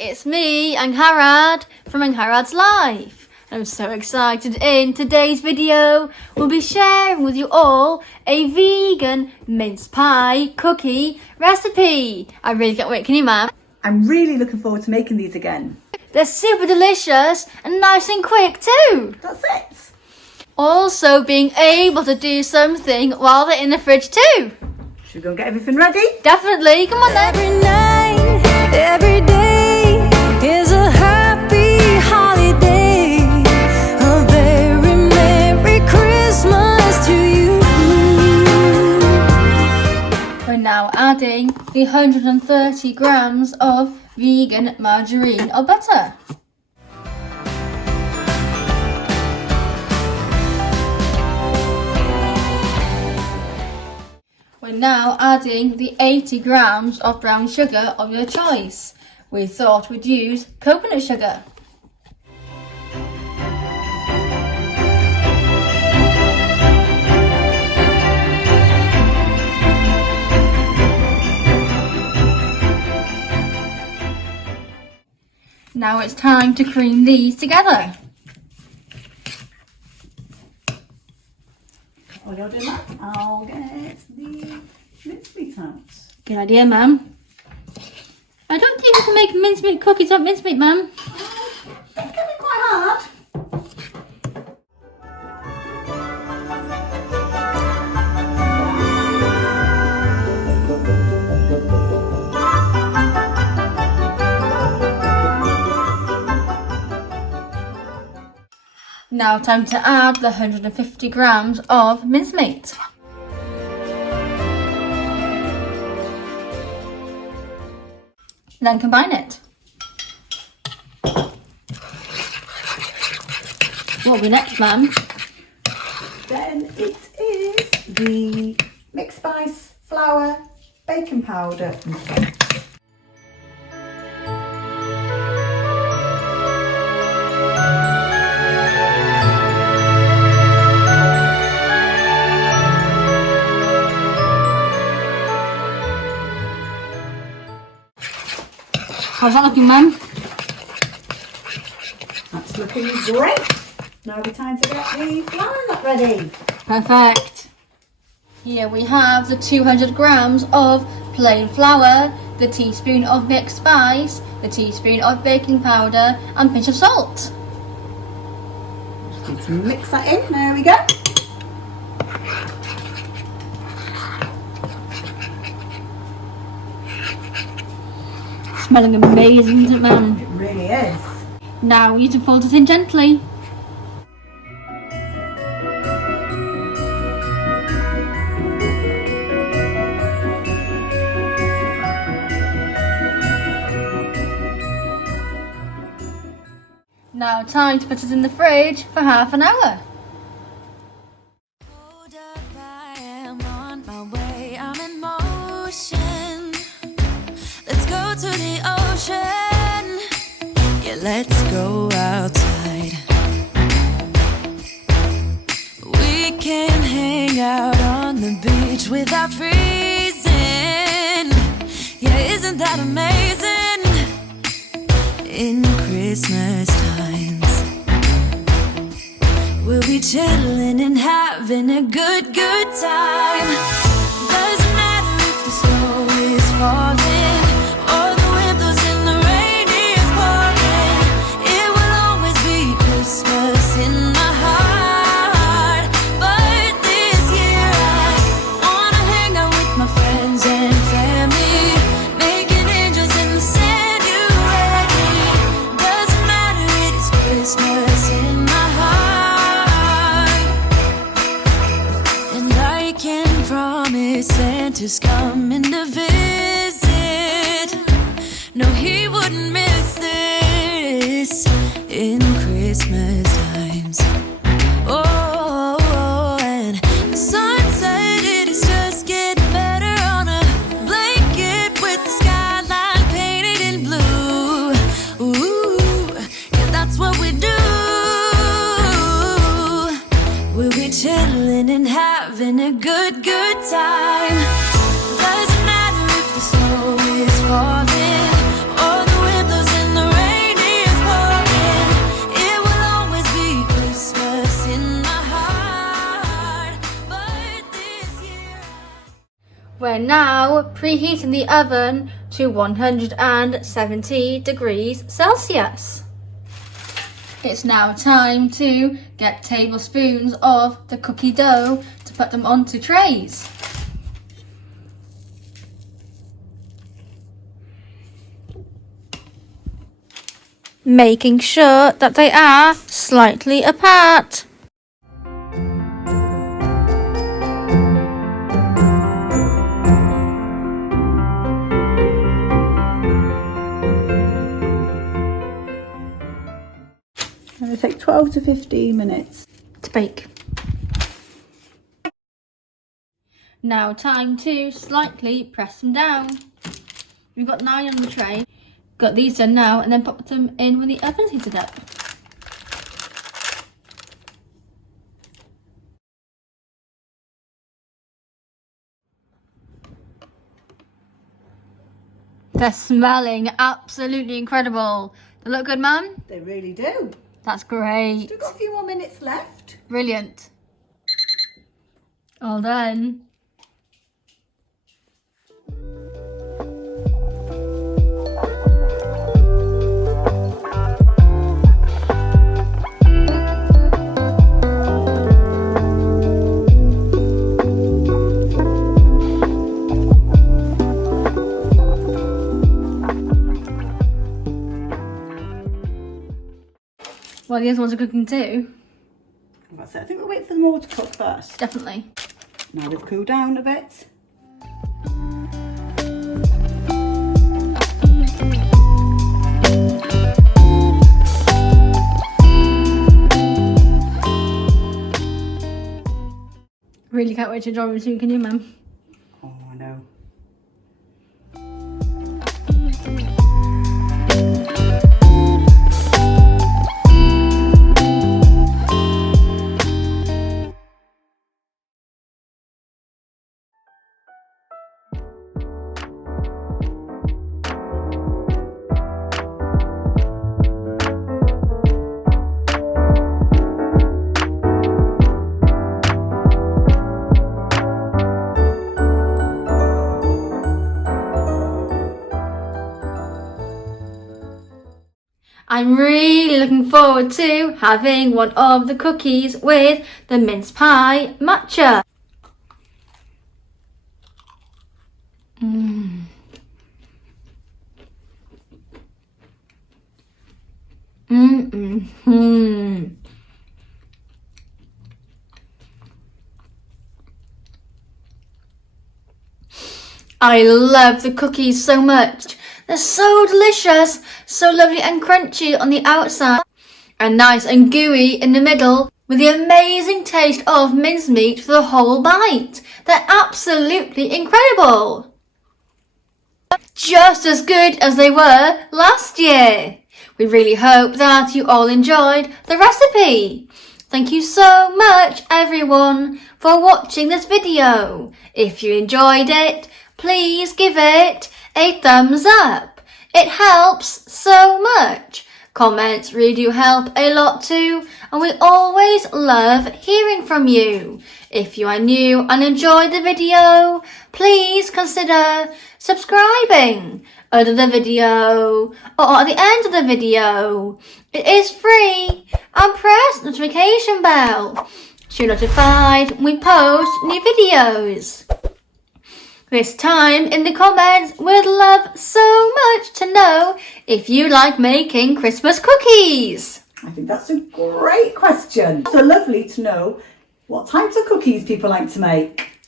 it's me, Angharad, from Angharads Life. I'm so excited. In today's video, we'll be sharing with you all a vegan mince pie cookie recipe. I really can't wait, can you, ma'am? I'm really looking forward to making these again. They're super delicious and nice and quick too. That's it. Also being able to do something while they're in the fridge too. Should we go and get everything ready? Definitely, come on then. Every night, every day is a happy holiday. A very Merry Christmas to you. We're now adding the 130 grams of vegan margarine or butter. We're now adding the 80 grams of brown sugar of your choice. We thought we'd use coconut sugar. Now it's time to cream these together. While you're doing that, I'll get the mincemeat out. Good idea, ma'am. I don't think you can make mincemeat cookies without mincemeat, ma'am. It can be quite hard. Now time to add the 150 grams of mincemeat. Then combine it. What will be next, ma'am? Then it is the mixed spice, flour, baking powder and salt. How's that looking, ma'am? That's looking great. Now it'll be time to get the flour nut ready. Perfect. Here we have the 200 grams of plain flour, the teaspoon of mixed spice, the teaspoon of baking powder and pinch of salt. Just need to mix that in. There we go. Smelling amazing, isn't it, ma'am? It really is. Now we need to fold it in gently. Now time to put it in the fridge for half an hour. Hold up, I am on my way, I'm in motion. Let's go to the ocean. Yeah, let's go outside. We can hang out on the beach without freezing. Yeah, isn't that amazing? In Christmas times, we'll be chilling and having a good time. Doesn't matter if the snow is falling or the wind blows and the rain is pouring. It will always be Christmas in my heart. But this year I wanna hang out with my friends and family, making angels in the sand. You ready? Doesn't matter, it is Christmas in my heart. And I can promise Santa's coming to visit. No, he wouldn't miss this in Christmas times. Oh, and the sunset, it is just getting better on a blanket with the skyline painted in blue. Ooh, yeah, that's what we do. We'll be chilling and having a good time. Doesn't matter if the snow is falling or the wind blows in We're now preheating the oven to 170 degrees Celsius. It's now time to get tablespoons of the cookie dough to put them onto trays. Making sure that they are slightly apart. And it'll take 12 to 15 minutes to bake. Now time to slightly press them down. We've got 9 on the tray. Got these done now, and then pop them in when the oven's heated up. They're smelling absolutely incredible. They look good, Mum? They really do. That's great. Still got a few more minutes left. Brilliant. All done. Well, the other ones are cooking too. That's it. I think we'll wait for them all to cook first. Definitely. Now they've cooled down a bit. Really can't wait to enjoy them soon, can you, Mum? Oh, I know. I'm really looking forward to having one of the cookies with the mince pie matcha. I love the cookies so much. They're so delicious, so lovely and crunchy on the outside, and nice and gooey in the middle, with the amazing taste of mincemeat for the whole bite. They're absolutely incredible. Just as good as they were last year. We really hope that you all enjoyed the recipe. Thank you so much, everyone, for watching this video. If you enjoyed it, please give it a thumbs up. It helps so much. Comments really do help a lot too, and we always love hearing from you. If you are new and enjoyed the video, please consider subscribing under the video or at the end of the video. It is free, and press the notification bell so you're notified when we post new videos. This time in the comments, we'd love so much to know if you like making Christmas cookies. I think that's a great question. So lovely to know what types of cookies people like to make.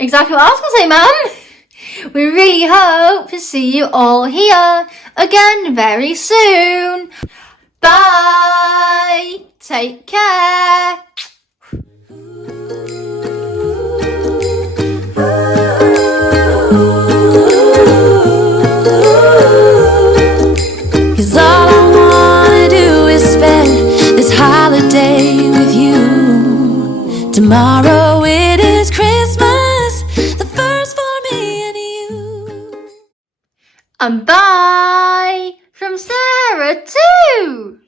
Exactly what I was going to say, Mum. We really hope to see you all here again very soon. Bye. Take care. Cause all I wanna do is spend this holiday with you. Tomorrow it is Christmas, the first for me and you. And bye from Sarah too.